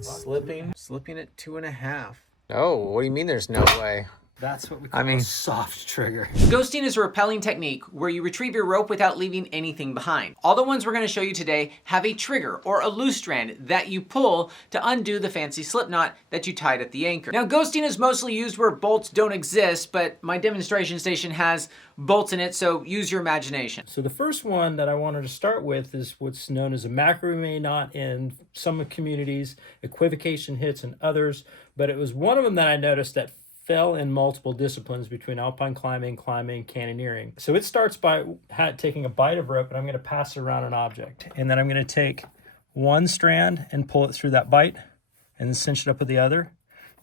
Slipping at 2.5. Oh, what do you mean there's no way? That's what we call a soft trigger. Ghosting is a rappelling technique where you retrieve your rope without leaving anything behind. All the ones we're going to show you today have a trigger or a loose strand that you pull to undo the fancy slip knot that you tied at the anchor. Now, ghosting is mostly used where bolts don't exist, but my demonstration station has bolts in it, so use your imagination. So the first one that I wanted to start with is what's known as a macrame knot in some communities, equivocation hits in others, but it was one of them that I noticed that fell in multiple disciplines between alpine climbing, canyoneering. So it starts by taking a bite of rope, and I'm going to pass it around an object. And then I'm going to take one strand and pull it through that bite, and then cinch it up with the other.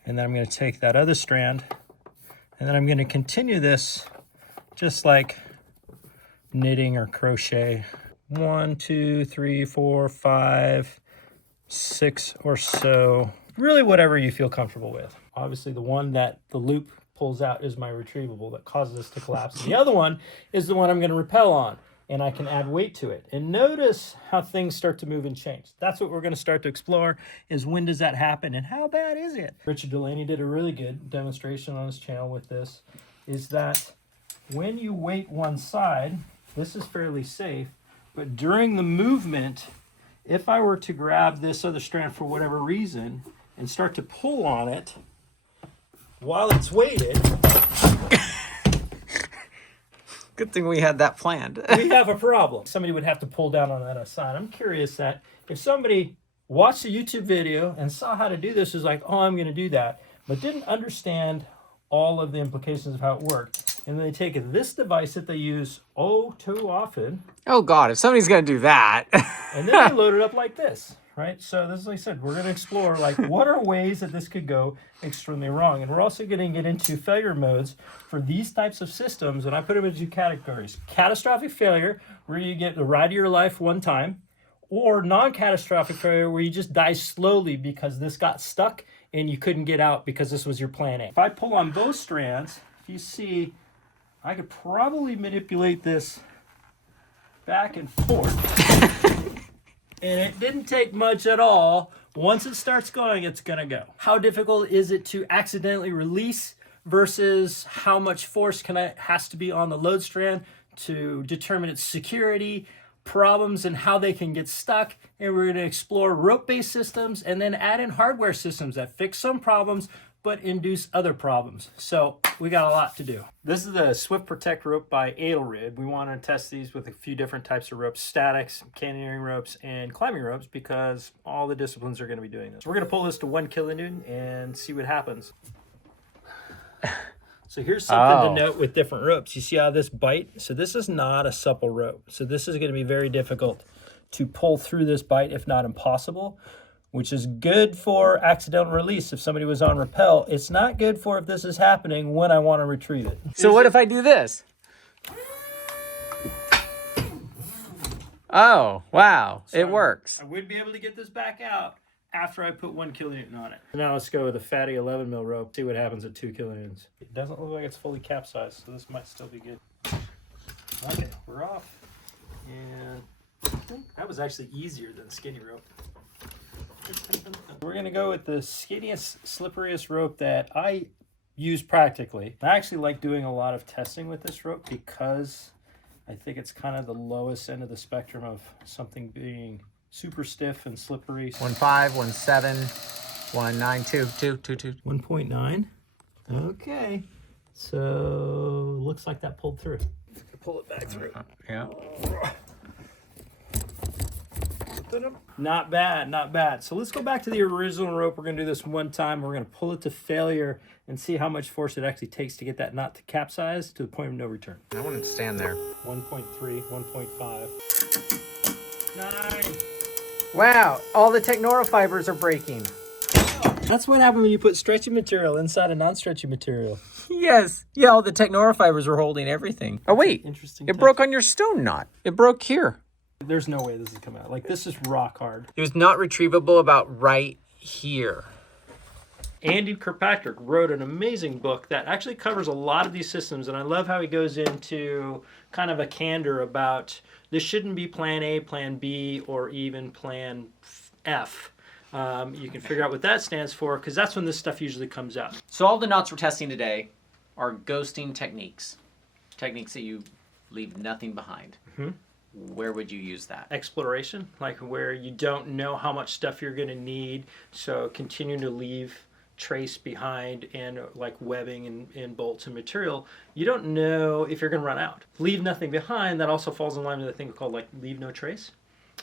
And then I'm going to take that other strand, and then I'm going to continue this just like knitting or crochet. 1, 2, 3, 4, 5, 6 or so. Really whatever you feel comfortable with. Obviously the one that the loop pulls out is my retrievable that causes this to collapse. The other one is the one I'm going to rappel on, and I can add weight to it. And notice how things start to move and change. That's what we're going to start to explore, is when does that happen and how bad is it? Richard Delaney did a really good demonstration on his channel with this, is that when you weight one side, this is fairly safe, but during the movement, if I were to grab this other strand for whatever reason and start to pull on it while it's weighted, Good thing we had that planned. we have a problem. Somebody would have to pull down on that side. I'm curious that if somebody watched a YouTube video and saw how to do this, is like, oh, I'm going to do that, but didn't understand all of the implications of how it worked. And they take this device that they use too often. Oh God, if somebody's gonna do that. And then they load it up like this, right? So this is, like I said, we're going to explore like what are ways that this could go extremely wrong. And we're also going to get into failure modes for these types of systems. And I put them into 2 categories. Catastrophic failure, where you get the ride of your life one time, or non-catastrophic failure, where you just die slowly because this got stuck and you couldn't get out because this was your plan A. If I pull on both strands, if you see, I could probably manipulate this back and forth. And it didn't take much at all. Once it starts going, it's gonna go. How difficult is it to accidentally release versus how much force has to be on the load strand to determine its security, problems and how they can get stuck. And we're gonna explore rope-based systems and then add in hardware systems that fix some problems but induce other problems. So we got a lot to do. This is the Swift Protect rope by Edelrid. We want to test these with a few different types of ropes, statics, canyoneering ropes, and climbing ropes, because all the disciplines are going to be doing this. So we're going to pull this to 1 kilonewton and see what happens. So here's something to note with different ropes. You see how this bite? So this is not a supple rope. So this is going to be very difficult to pull through this bite, if not impossible, which is good for accidental release if somebody was on rappel. It's not good for if this is happening when I want to retrieve it. So what if I do this? Oh, wow, so it works. I would be able to get this back out after I put 1 kilonewton on it. Now let's go with a fatty 11 mil rope, see what happens at 2 kilonewtons. It doesn't look like it's fully capsized, so this might still be good. Okay, we're off. And I think that was actually easier than skinny rope. We're going to go with the skinniest, slipperiest rope that I use practically. I actually like doing a lot of testing with this rope because I think it's kind of the lowest end of the spectrum of something being super stiff and slippery. 1.5, 1.7, 1.9, 2. 1.9. Okay. So looks like that pulled through. Pull it back through. Yeah. Not bad, not bad. So let's go back to the original rope. We're going to do this one time. We're going to pull it to failure and see how much force it actually takes to get that knot to capsize to the point of no return. I want it to stand there. 1.3, 1.5. 9. Wow, all the technorofibers are breaking. That's what happened when you put stretchy material inside a non-stretchy material. Yes. Yeah, all the technorofibers were holding everything. Oh, wait. Interesting. It broke on your stone knot. It broke here. There's no way this is coming out. Like, this is rock hard. It was not retrievable about right here. Andy Kirkpatrick wrote an amazing book that actually covers a lot of these systems, and I love how he goes into kind of a candor about this shouldn't be plan A, plan B, or even plan F. You can figure out what that stands for, because that's when this stuff usually comes out. So all the knots we're testing today are ghosting techniques. Techniques that you leave nothing behind. Where would you use that? Exploration, like where you don't know how much stuff you're going to need, so continue to leave trace behind in like webbing and bolts and material. You don't know if you're going to run out. Leave nothing behind, that also falls in line with a thing called like leave no trace.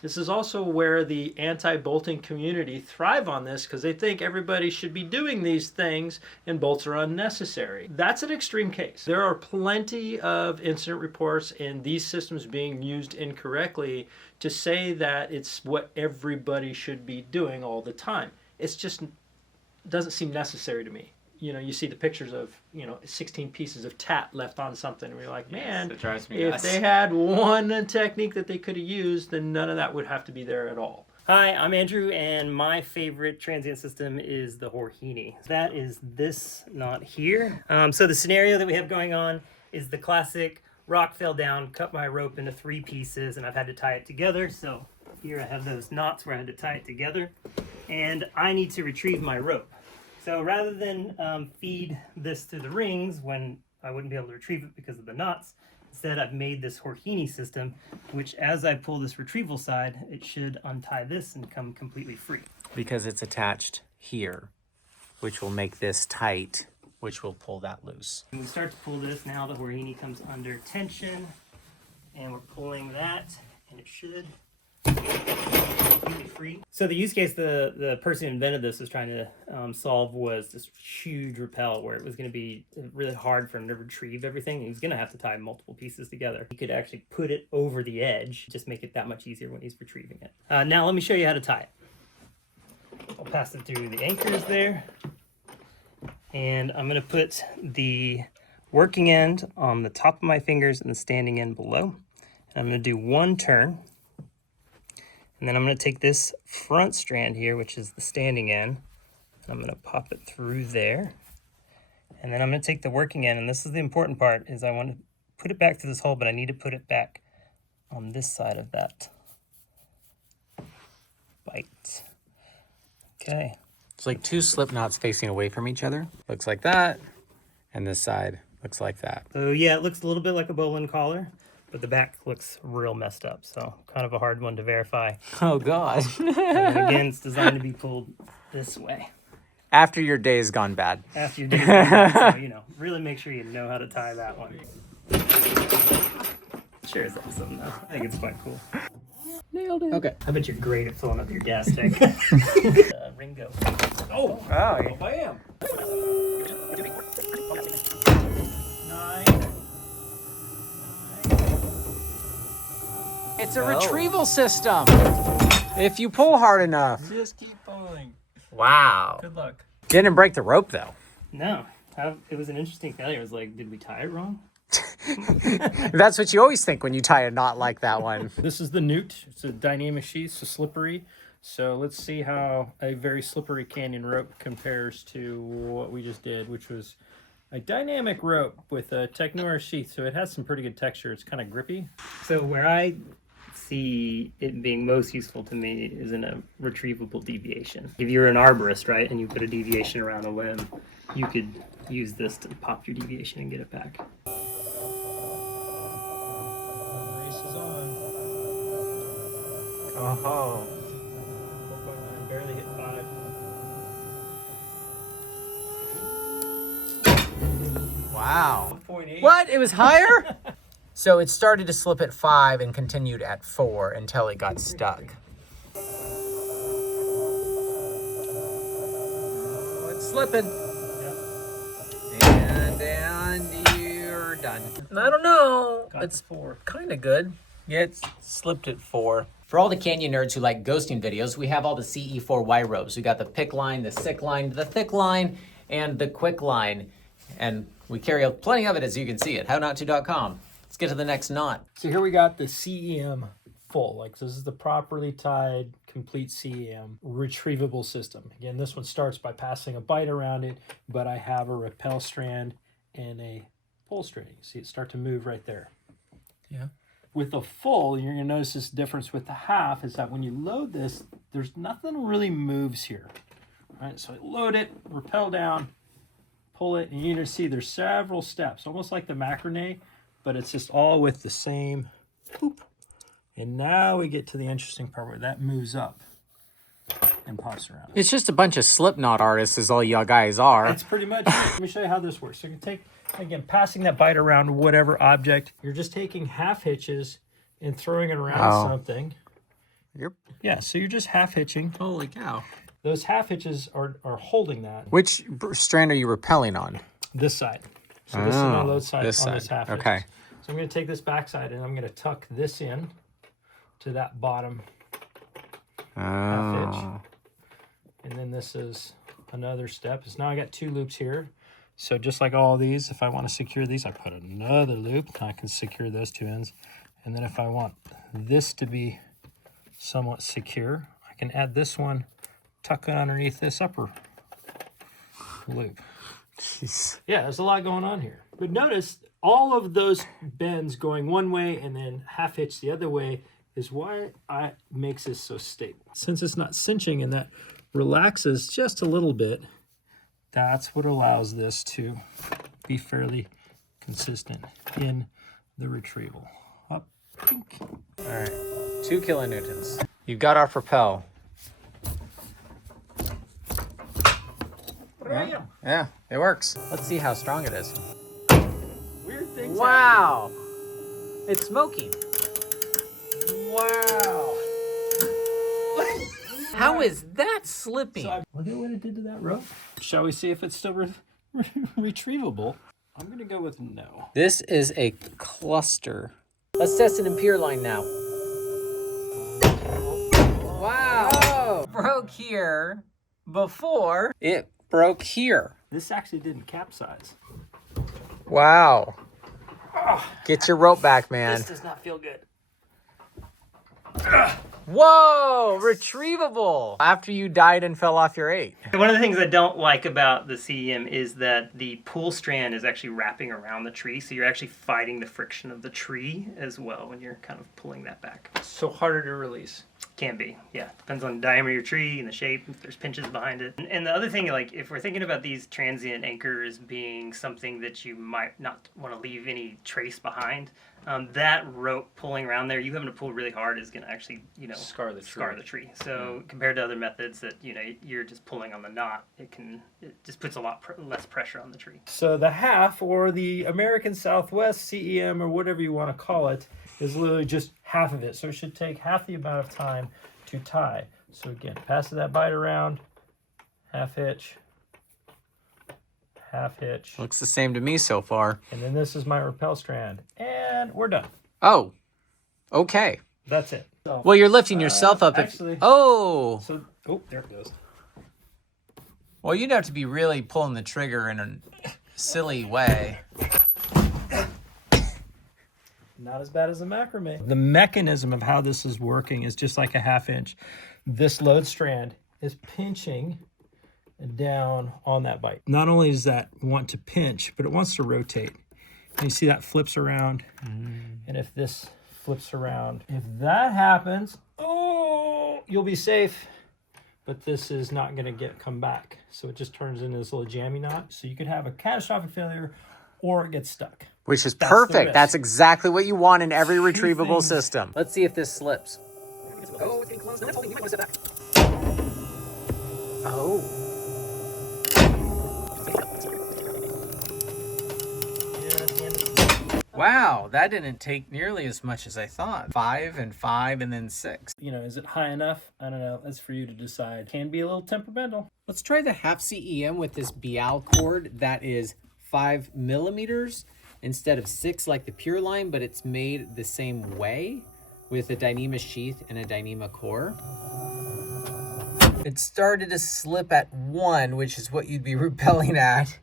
This is also where the anti-bolting community thrive on this, because they think everybody should be doing these things and bolts are unnecessary. That's an extreme case. There are plenty of incident reports and these systems being used incorrectly to say that it's what everybody should be doing all the time. It's just doesn't seem necessary to me. You know, you see the pictures of, 16 pieces of tat left on something, and we're like, man, Yes, it drives me if nuts. they had one technique that they could have used, then none of that would have to be there at all. Hi, I'm Andrew, and my favorite transient system is the Jorini. That is this knot here. So the scenario that we have going on is the classic rock fell down, cut my rope into 3 pieces, and I've had to tie it together. So here I have those knots where I had to tie it together, and I need to retrieve my rope. So rather than feed this through the rings when I wouldn't be able to retrieve it because of the knots, instead I've made this Jorini system, which as I pull this retrieval side, it should untie this and come completely free. Because it's attached here, which will make this tight, which will pull that loose. When we start to pull this, now the Jorini comes under tension, and we're pulling that, and it should completely free. So the use case the person who invented this was trying to solve was this huge rappel where it was going to be really hard for him to retrieve everything. He was going to have to tie multiple pieces together. He could actually put it over the edge, just make it that much easier when he's retrieving it. Now let me show you how to tie it. I'll pass it through the anchors there. And I'm going to put the working end on the top of my fingers and the standing end below. And I'm going to do 1 turn. And then I'm going to take this front strand here, which is the standing end, and I'm going to pop it through there. And then I'm going to take the working end, and this is the important part, is I want to put it back through this hole, but I need to put it back on this side of that bite. Okay. It's like 2 slip knots facing away from each other. Looks like that, and this side looks like that. So yeah, it looks a little bit like a bowline collar, but the back looks real messed up, so kind of a hard one to verify. Oh, God. And again, it's designed to be pulled this way. After your day has gone bad. After you do that, so, really make sure you know how to tie that one. Shares awesome, though. I think it's quite cool. Nailed it. Okay. I bet you're great at filling up your gas tank. Ringo. Oh, Oh, bam! 9. it's a retrieval system. If you pull hard enough. Just keep pulling. Wow. Good luck. Didn't break the rope, though. No. It was an interesting failure. It was like, did we tie it wrong? That's what you always think when you tie a knot like that one. This is the newt. It's a dynamic sheath, so slippery. So let's see how a very slippery canyon rope compares to what we just did, which was a dynamic rope with a Technoir sheath. So it has some pretty good texture. It's kind of grippy. So where I see it being most useful to me is in a retrievable deviation. If you're an arborist, right, and you put a deviation around a limb, you could use this to pop your deviation and get it back. Race is on. Oh. 4.9, barely hit 5. Wow. 1.8. What? It was higher? So it started to slip at 5 and continued at 4 until it got stuck. Oh, it's slipping. And you're done. I don't know. It's 4. Kind of good. Yeah, it's slipped at 4. For all the canyon nerds who like ghosting videos, we have all the CE4Y ropes. We got the pick line, the sick line, the thick line, and the quick line. And we carry plenty of it, as you can see at hownottto.com. Let's get to the next knot. So here we got the CEM full. Like, so this is the properly tied, complete CEM retrievable system. Again, this one starts by passing a bite around it, but I have a rappel strand and a pull strand. You see it start to move right there. Yeah. With a full, you're going to notice this difference with the half is that when you load this, there's nothing really moves here. All right, so I load it, rappel down, pull it, and you're going to see there's several steps, almost like the Macrame, but it's just all with the same poop. And now we get to the interesting part where that moves up and pops around. It's just a bunch of slipknot artists is all y'all guys are. That's pretty much it. Let me show you how this works. So you can take, again, passing that bite around whatever object. You're just taking half hitches and throwing it around something. Yeah, so you're just half hitching. Holy cow. Those half hitches are holding that. Which strand are you rappelling on? This side. So this is my load side this on side. this half hitch. Okay. So I'm going to take this back side and I'm going to tuck this in to that bottom half hitch. And then this is another step. So now I got 2 loops here. So just like all these, if I want to secure these, I put another loop. I can secure those 2 ends. And then if I want this to be somewhat secure, I can add this one, tuck it underneath this upper loop. Jeez. Yeah, there's a lot going on here. But notice all of those bends going one way and then half hitch the other way is why it makes this so stable. Since it's not cinching and that relaxes just a little bit, that's what allows this to be fairly consistent in the retrieval. Up, pink. All right, 2 kilonewtons. You've got our propel. Yeah, it works. Let's see how strong it is. Weird things. Wow, it's smoking. Wow. How is that slipping? Look at what it did to that rope. Shall we see if it's still retrievable? I'm going to go with no. This is a cluster. Let's test it in pure line now. Wow. Oh, broke here before it broke here. This actually didn't capsize. Wow. Get your rope back, man. This does not feel good. Whoa, retrievable. After you died and fell off your 8. One of the things I don't like about the CEM is that the pull strand is actually wrapping around the tree, so you're actually fighting the friction of the tree as well when you're kind of pulling that back. So harder to release. Can be, yeah. Depends on the diameter of your tree and the shape, if there's pinches behind it. And the other thing, like, if we're thinking about these transient anchors being something that you might not want to leave any trace behind, that rope pulling around there, you having to pull really hard is going to actually, Scar the tree. So compared to other methods that, you're just pulling on the knot, it just puts a lot less pressure on the tree. So the half, or the American Southwest CEM, or whatever you want to call it, is literally just half of it. So it should take half the amount of time to tie. So again, passing that bite around, half hitch, half hitch. Looks the same to me so far. And then this is my rappel strand. And we're done. Oh, okay. That's it. So, Well, you're lifting yourself up. actually- Oh, there it goes. well, you'd have to be really pulling the trigger in a silly way. Not as bad as the Macrame. The mechanism of how this is working is just like a half inch. This load strand is pinching down on that bite. Not only does that want to pinch, but it wants to rotate. And you see that flips around. And if this flips around, if that happens, you'll be safe. But this is not going to come back. So it just turns into this little jammy knot. So you could have a catastrophic failure or it gets stuck. Which is That's the perfect. risk. That's exactly what you want in every retrievable things. system. Let's see if this slips. Oh, it's getting close. No, that's holding. You might want to step back. Oh. Wow, that didn't take nearly as much as I thought. 5 and 5 and then 6. Is it high enough? I don't know. That's for you to decide. Can be a little temperamental. Let's try the half CEM with this Bial cord that is 5 millimeters instead of 6 like the pure line, but it's made the same way with a Dyneema sheath and a Dyneema core. It started to slip at 1, which is what you'd be rappelling at,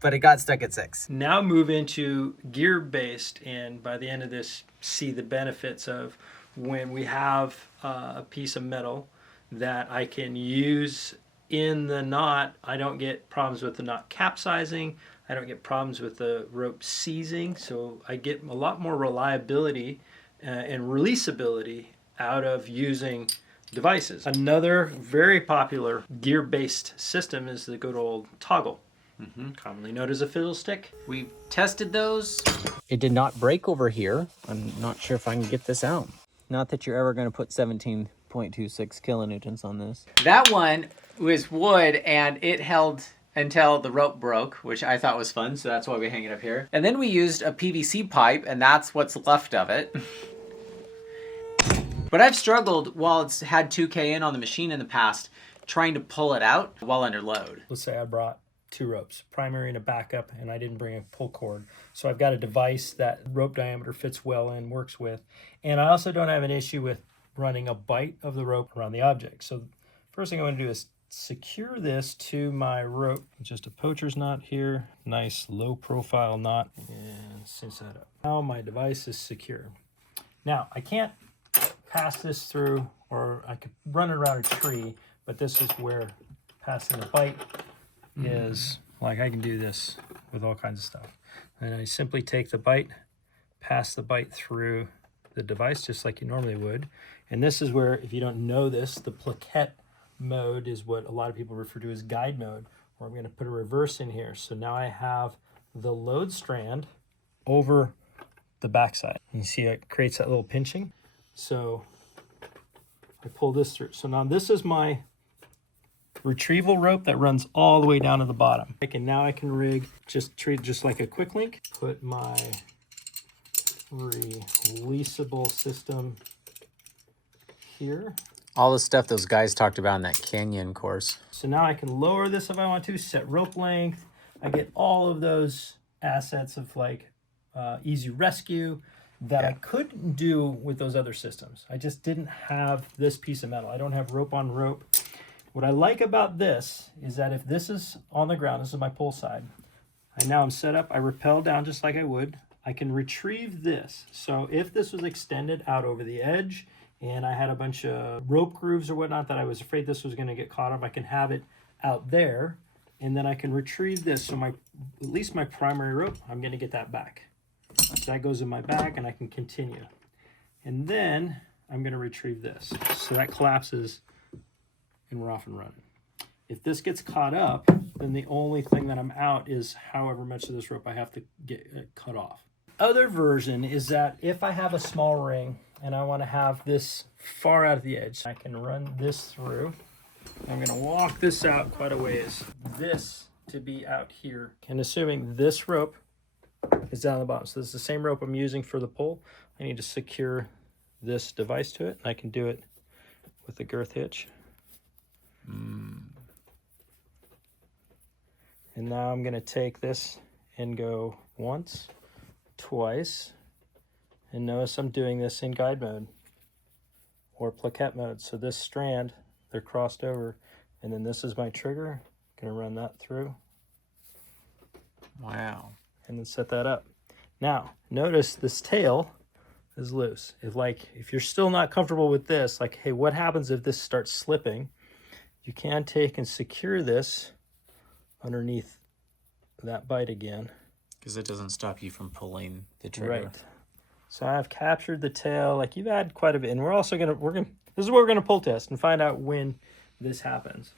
but it got stuck at 6. Now move into gear-based, and by the end of this, see the benefits of when we have a piece of metal that I can use in the knot. I don't get problems with the knot capsizing. I don't get problems with the rope seizing, so I get a lot more reliability and releasability out of using devices. Another very popular gear-based system is the good old toggle, commonly known as a fiddle stick. We've tested those. It did not break over here. I'm not sure if I can get this out. Not that you're ever going to put 17.26 kilonewtons on this. That one was wood and it held until the rope broke, which I thought was fun, so that's why we hang it up here. And then we used a PVC pipe, and that's what's left of it. But I've struggled while it's had 2K in on the machine in the past, trying to pull it out while under load. Let's say I brought 2 ropes, primary and a backup, and I didn't bring a pull cord. So I've got a device that rope diameter fits well in, works with. And I also don't have an issue with running a bight of the rope around the object. So first thing I want to do is secure this to my rope. Just a poacher's knot here, nice low profile knot, and cinch that up. Now my device is secure. Now I can't pass this through, or I could run it around a tree, but this is where passing the bight is. Like I can do this with all kinds of stuff. And I simply take the bight, pass the bight through the device just like you normally would. And this is where, if you don't know this, the plaquette mode is what a lot of people refer to as guide mode, where I'm going to put a reverse in here. So now I have the load strand over the backside. You see it creates that little pinching. So I pull this through. So now this is my retrieval rope that runs all the way down to the bottom. Now I can rig, treat it just like a quick link. Put my releasable system here. All the stuff those guys talked about in that canyon course. So now I can lower this if I want to, set rope length. I get all of those assets of like easy rescue that I couldn't do with those other systems. I just didn't have this piece of metal. I don't have rope on rope. What I like about this is that if this is on the ground, this is my pull side, and now I'm set up, I rappel down just like I would. I can retrieve this. So if this was extended out over the edge and I had a bunch of rope grooves or whatnot that I was afraid this was going to get caught up, I can have it out there, and then I can retrieve this. So at least my primary rope, I'm going to get that back. So that goes in my bag and I can continue. And then I'm going to retrieve this. So that collapses and we're off and running. If this gets caught up, then the only thing that I'm out is however much of this rope I have to get cut off. Other version is that if I have a small ring and I want to have this far out of the edge, I can run this through. I'm going to walk this out quite a ways. This to be out here. And assuming this rope is down the bottom. So this is the same rope I'm using for the pull. I need to secure this device to it. I can do it with the girth hitch. And now I'm going to take this and go once, twice, and notice I'm doing this in guide mode or plaquette mode. So this strand, they're crossed over, and then this is my trigger. I'm going to run that through. Wow. And then set that up. Now, notice this tail is loose. If you're still not comfortable with this, like, hey, what happens if this starts slipping? You can take and secure this underneath that bight again. Because it doesn't stop you from pulling the trigger. Right. So I've captured the tail. Like, you've had quite a bit. And we're also going to, this is what we're going to pull test and find out when this happens.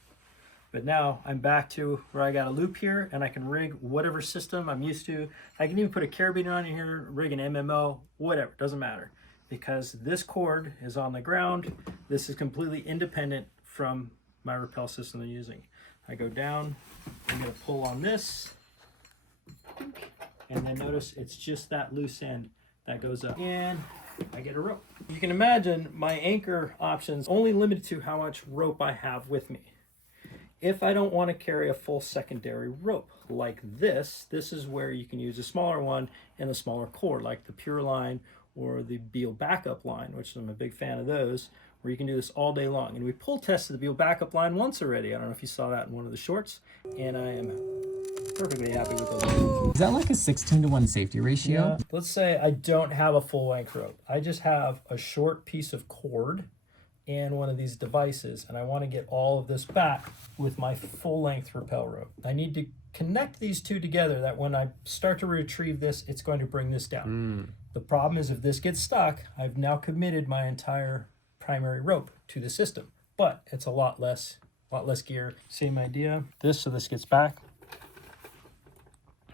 But now I'm back to where I got a loop here and I can rig whatever system I'm used to. I can even put a carabiner on here, rig an MMO, whatever, doesn't matter. Because this cord is on the ground. This is completely independent from my rappel system I'm using. I go down, I'm going to pull on this, and then notice it's just that loose end that goes up, and I get a rope. You can imagine my anchor options only limited to how much rope I have with me. If I don't want to carry a full secondary rope like this is where you can use a smaller one and a smaller cord, like the Pure line or the Beal backup line, which I'm a big fan of those, where you can do this all day long. And we pull tested the Beal backup line once already. I don't know if you saw that in one of the shorts, and I am perfectly happy with those. Is that like a 16-to-1 safety ratio? Yeah. Let's say I don't have a full length rope. I just have a short piece of cord in one of these devices, and I want to get all of this back with my full length rappel rope. I need to connect these two together that when I start to retrieve this, it's going to bring this down. The problem is if this gets stuck, I've now committed my entire primary rope to the system, but it's a lot less gear. Same idea. So this gets back.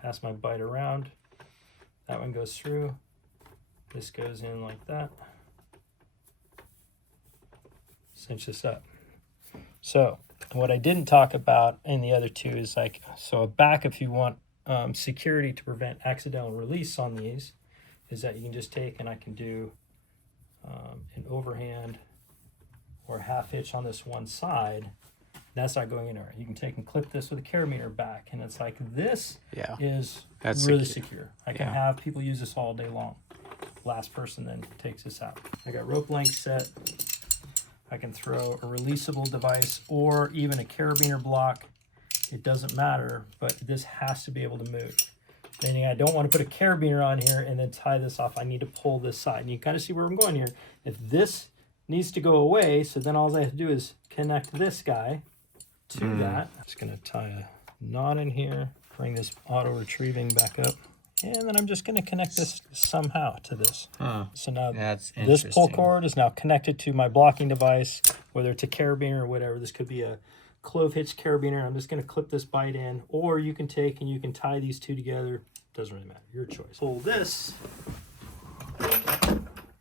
Pass my bite around. That one goes through. This goes in like that. Cinch this up. So what I didn't talk about in the other two is like, so a back, if you want security to prevent accidental release on these, is that you can just take, and I can do an overhand or half hitch on this one side. That's not going anywhere. You can take and clip this with a carabiner back, and it's like this that's really secure. I can have people use this all day long. Last person then takes this out. I got rope length set. I can throw a releasable device or even a carabiner block. It doesn't matter, but this has to be able to move. Meaning I don't want to put a carabiner on here and then tie this off. I need to pull this side. And you kind of see where I'm going here. If this needs to go away, so then all I have to do is connect this guy to that. I'm just going to tie a knot in here, bring this auto retrieving back up, and then I'm just going to connect this somehow to this. So now this pull cord is now connected to my blocking device, whether it's a carabiner or whatever. This could be a clove hitch carabiner. I'm just going to clip this bite in, or you can take and you can tie these two together. Doesn't really matter, your choice. Pull this,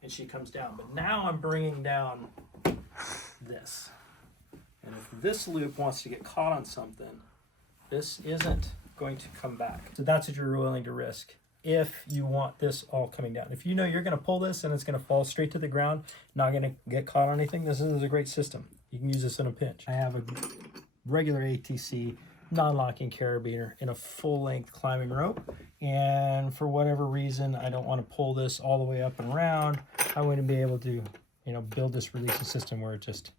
and she comes down. But now I'm bringing down this. And if this loop wants to get caught on something, this isn't going to come back. So that's what you're willing to risk if you want this all coming down. If you know you're going to pull this and it's going to fall straight to the ground, not going to get caught on anything, this is a great system. You can use this in a pinch. I have a regular ATC non-locking carabiner in a full-length climbing rope, and for whatever reason I don't want to pull this all the way up and around. I wouldn't be able to, build this releasing system where it just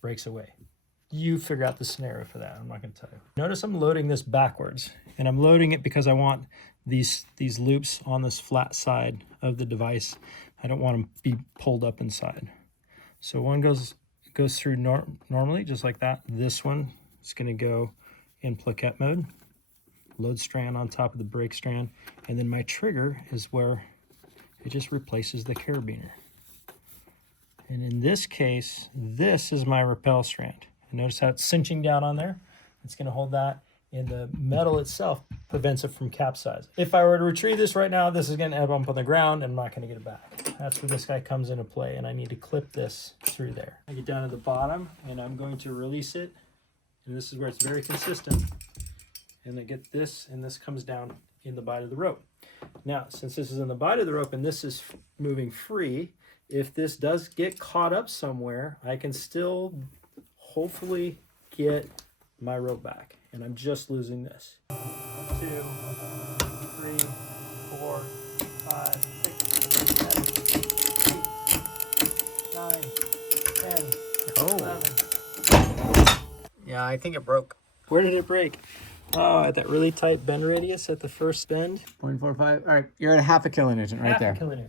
breaks away. You figure out the scenario for that. I'm not going to tell you. Notice I'm loading this backwards, and I'm loading it because I want these loops on this flat side of the device. I don't want them to be pulled up inside. So one goes through normally, just like that. This one is going to go in plaquette mode. Load strand on top of the break strand. And then my trigger is where it just replaces the carabiner. And in this case, this is my rappel strand. Notice how it's cinching down on there. It's going to hold that, and the metal itself prevents it from capsizing. If I were to retrieve this right now, this is going to end up on the ground, and I'm not going to get it back. That's where this guy comes into play, and I need to clip this through there. I get down to the bottom, and I'm going to release it, and this is where it's very consistent. And I get this, and this comes down in the bite of the rope. Now, since this is in the bite of the rope, and this is moving free, if this does get caught up somewhere, I can still hopefully get my rope back, and I'm just losing this. 1, 2, 3, 4, 5, 6, 7, 8, 9, 10, 11. Yeah, I think it broke. Where did it break? Oh, at that really tight bend radius at the first bend. 0.45. All right, you're at a half a kilonewton right there. Half a kilonewton.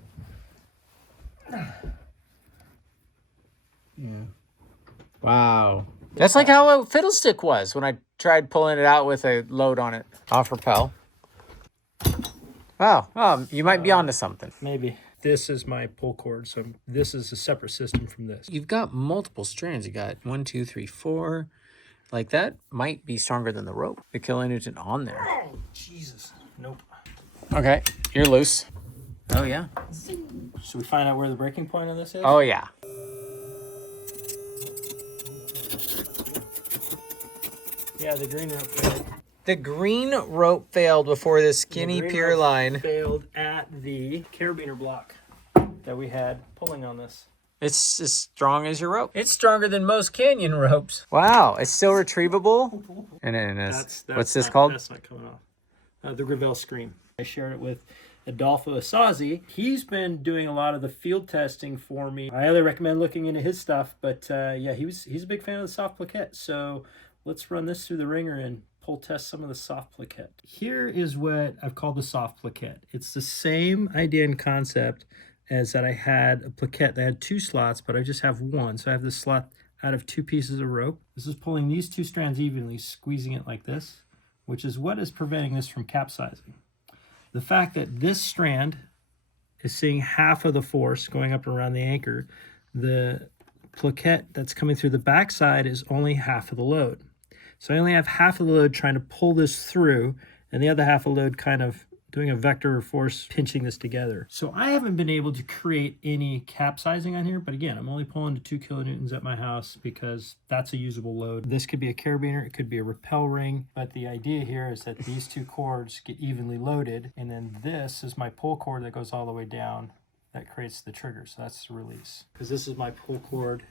Yeah. Wow. That's like how a fiddle stick was when I tried pulling it out with a load on it. Off rappel. Wow. You might be onto something. Maybe. This is my pull cord, so this is a separate system from this. You've got multiple strands. You got 1, 2, 3, 4. Like that might be stronger than the rope. The kilonewton on there. Oh, Jesus. Nope. Okay, you're loose. Oh, yeah. Should we find out where the breaking point of this is? Oh, yeah. Yeah, the green rope failed. The green rope failed before the skinny pier line. Failed at the carabiner block that we had pulling on this. It's as strong as your rope. It's stronger than most canyon ropes. Wow, it's still retrievable. And what's this called? That's not coming off. The Gravel Scream. I shared it with Adolfo Asazi. He's been doing a lot of the field testing for me. I highly recommend looking into his stuff, but yeah, he's a big fan of the soft plaquette. So let's run this through the ringer and pull test some of the soft plaquette. Here is what I've called the soft plaquette. It's the same idea and concept is that I had a plaquette that had 2 slots, but I just have 1. So I have this slot out of 2 pieces of rope. This is pulling these 2 strands evenly, squeezing it like this, which is what is preventing this from capsizing. The fact that this strand is seeing half of the force going up around the anchor, the plaquette that's coming through the backside is only half of the load. So I only have half of the load trying to pull this through, and the other half of the load kind of doing a vector force pinching this together. So I haven't been able to create any capsizing on here, but again, I'm only pulling to 2 kilonewtons at my house because that's a usable load. This could be a carabiner, it could be a rappel ring, but the idea here is that these 2 cords get evenly loaded, and then this is my pull cord that goes all the way down that creates the trigger. So that's the release. Because this is my pull cord.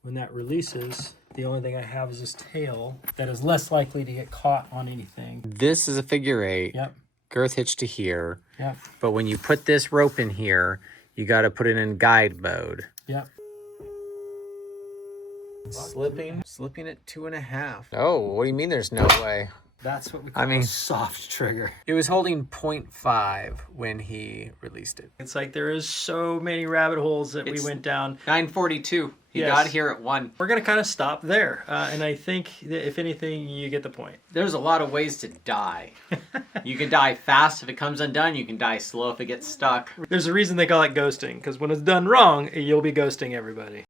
When that releases, the only thing I have is this tail that is less likely to get caught on anything. This is a figure 8. Yep. Girth hitch to here. Yep. But when you put this rope in here, you got to put it in guide mode. Yep. Slipping at 2.5. Oh, what do you mean there's no way? That's what we call a soft trigger. It was holding 0.5 when he released it. It's like there is so many rabbit holes that we went down. 9:42. He Yes. got here at 1. We're going to kind of stop there. And I think that if anything, you get the point. There's a lot of ways to die. You can die fast if it comes undone. You can die slow if it gets stuck. There's a reason they call it ghosting, because when it's done wrong, you'll be ghosting everybody.